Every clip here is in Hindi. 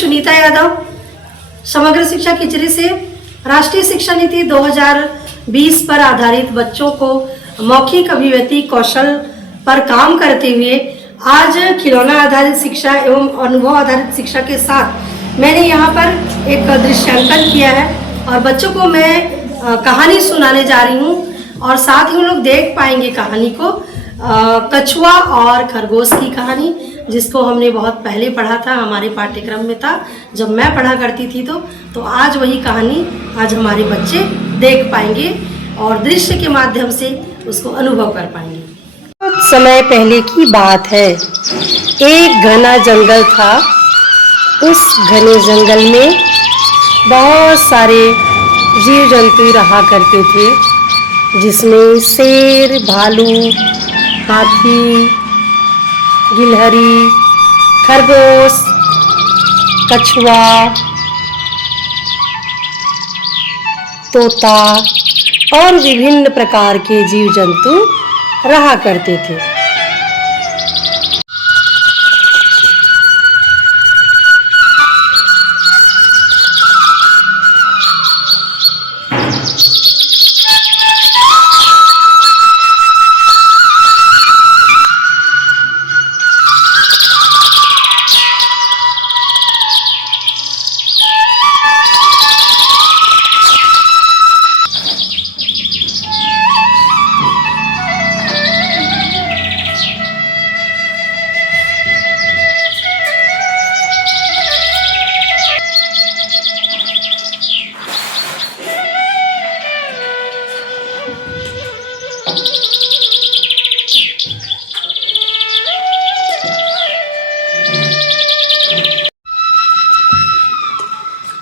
सुनीता यादव, समग्र शिक्षा खिचड़ी से राष्ट्रीय शिक्षा नीति 2020 पर आधारित बच्चों को मौखिक अभिव्यक्ति कौशल पर काम करते हुए आज खिलौना आधारित शिक्षा एवं अनुभव आधारित शिक्षा के साथ मैंने यहाँ पर एक दृश्यांकन किया है और बच्चों को मैं कहानी सुनाने जा रही हूँ और साथ ही उन लोग देख पाएंगे कहानी को, कछुआ और खरगोश की कहानी, जिसको हमने बहुत पहले पढ़ा था, हमारे पाठ्यक्रम में था जब मैं पढ़ा करती थी। तो आज वही कहानी आज हमारे बच्चे देख पाएंगे और दृश्य के माध्यम से उसको अनुभव कर पाएंगे। कुछ समय पहले की बात है, एक घना जंगल था। उस घने जंगल में बहुत सारे जीव जंतु रहा करते थे, जिसमें शेर, भालू, हाथी, गिलहरी, खरगोश, कछुआ, तोता और विभिन्न प्रकार के जीव जंतु रहा करते थे।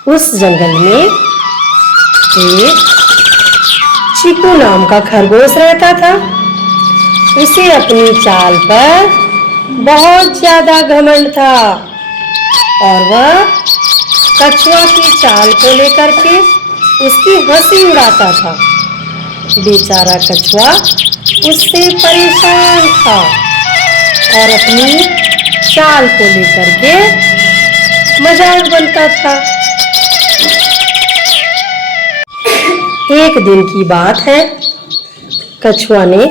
उस जंगल में एक चीकू नाम का खरगोश रहता था। उसे अपनी चाल पर बहुत ज्यादा घमंड था और वह कछुआ की चाल को लेकर के उसकी हंसी उड़ाता था। बेचारा कछुआ उससे परेशान था और अपनी चाल को लेकर के मजाक बनता था। एक दिन की बात है, कछुआ ने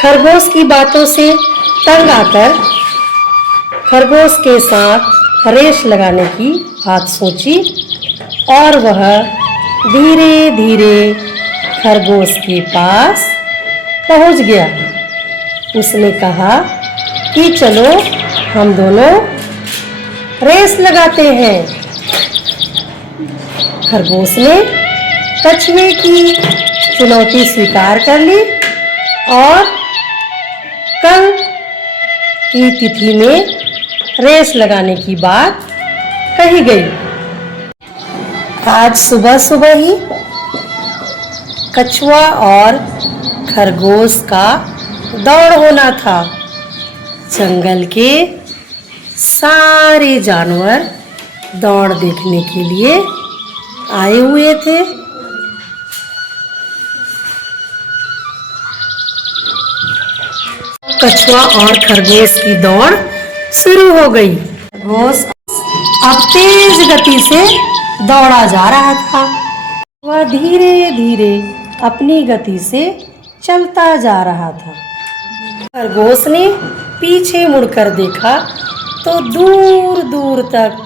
खरगोश की बातों से तंग आकर खरगोश के साथ रेस लगाने की बात सोची और वह धीरे धीरे खरगोश के पास पहुंच गया। उसने कहा कि चलो हम दोनों रेस लगाते हैं। खरगोश ने कछुए की चुनौती स्वीकार कर ली और कल की तिथि में रेस लगाने की बात कही गई। आज सुबह सुबह ही कछुआ और खरगोश का दौड़ होना था। जंगल के सारे जानवर दौड़ देखने के लिए आए हुए थे। कछुआ और खरगोश की दौड़ शुरू हो गई। खरगोश अब तेज गति से दौड़ा जा रहा था। वह धीरे धीरे अपनी गति से चलता जा रहा था। खरगोश ने पीछे मुड़कर देखा तो दूर दूर तक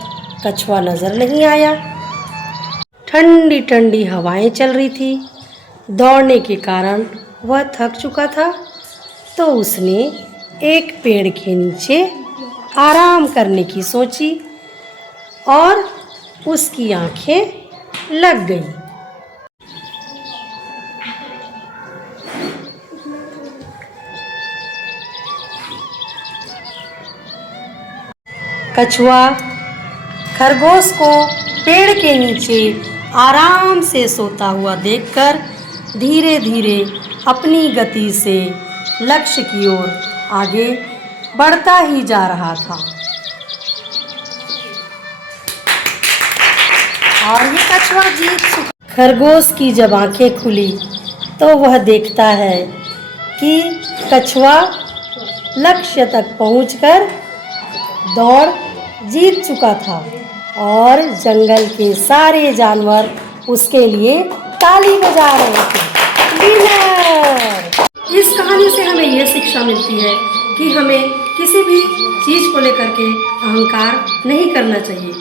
कछुआ नजर नहीं आया। ठंडी ठंडी हवाएं चल रही थी। दौड़ने के कारण वह थक चुका था, तो उसने एक पेड़ के नीचे आराम करने की सोची और उसकी आंखें लग गईं। कछुआ खरगोश को पेड़ के नीचे आराम से सोता हुआ देखकर धीरे धीरे अपनी गति से लक्ष्य की ओर आगे बढ़ता ही जा रहा था। और ये कछुआ जीत चुका। खरगोश की जब आंखें खुली तो वह देखता है कि कछुआ लक्ष्य तक पहुंचकर दौड़ जीत चुका था और जंगल के सारे जानवर उसके लिए ताली बजा रहे थे। विनर! इस कहानी से हमें यह शिक्षा मिलती है कि हमें किसी भी चीज़ को लेकर के अहंकार नहीं करना चाहिए।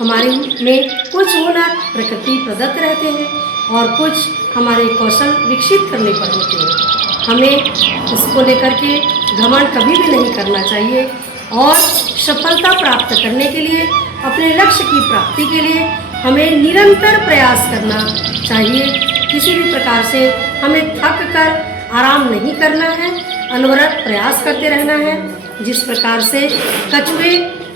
हमारे में कुछ हुनर प्रकृति प्रदत्त रहते हैं और कुछ हमारे कौशल विकसित करने पर होते हैं। हमें इसको लेकर के घमंड कभी भी नहीं करना चाहिए और सफलता प्राप्त करने के लिए, अपने लक्ष्य की प्राप्ति के लिए हमें निरंतर प्रयास करना चाहिए। किसी भी प्रकार से हमें थक कर आराम नहीं करना है, अनवरत प्रयास करते रहना है। जिस प्रकार से कछुए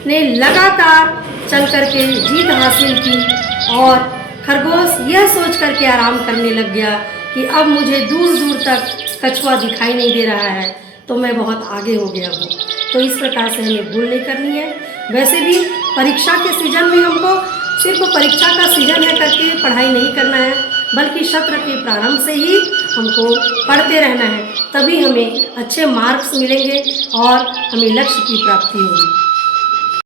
ने लगातार चल करके जीत हासिल की और खरगोश यह सोच करके आराम करने लग गया कि अब मुझे दूर दूर तक कछुआ दिखाई नहीं दे रहा है, तो मैं बहुत आगे हो गया हूँ। तो इस प्रकार से हमें भूल नहीं करनी है। वैसे भी परीक्षा के सीजन में हमको सिर्फ परीक्षा का सीजन है करके पढ़ाई नहीं करना है, बल्कि सत्र के प्रारंभ से ही हमको पढ़ते रहना है। तभी हमें अच्छे मार्क्स मिलेंगे और हमें लक्ष्य की प्राप्ति होगी।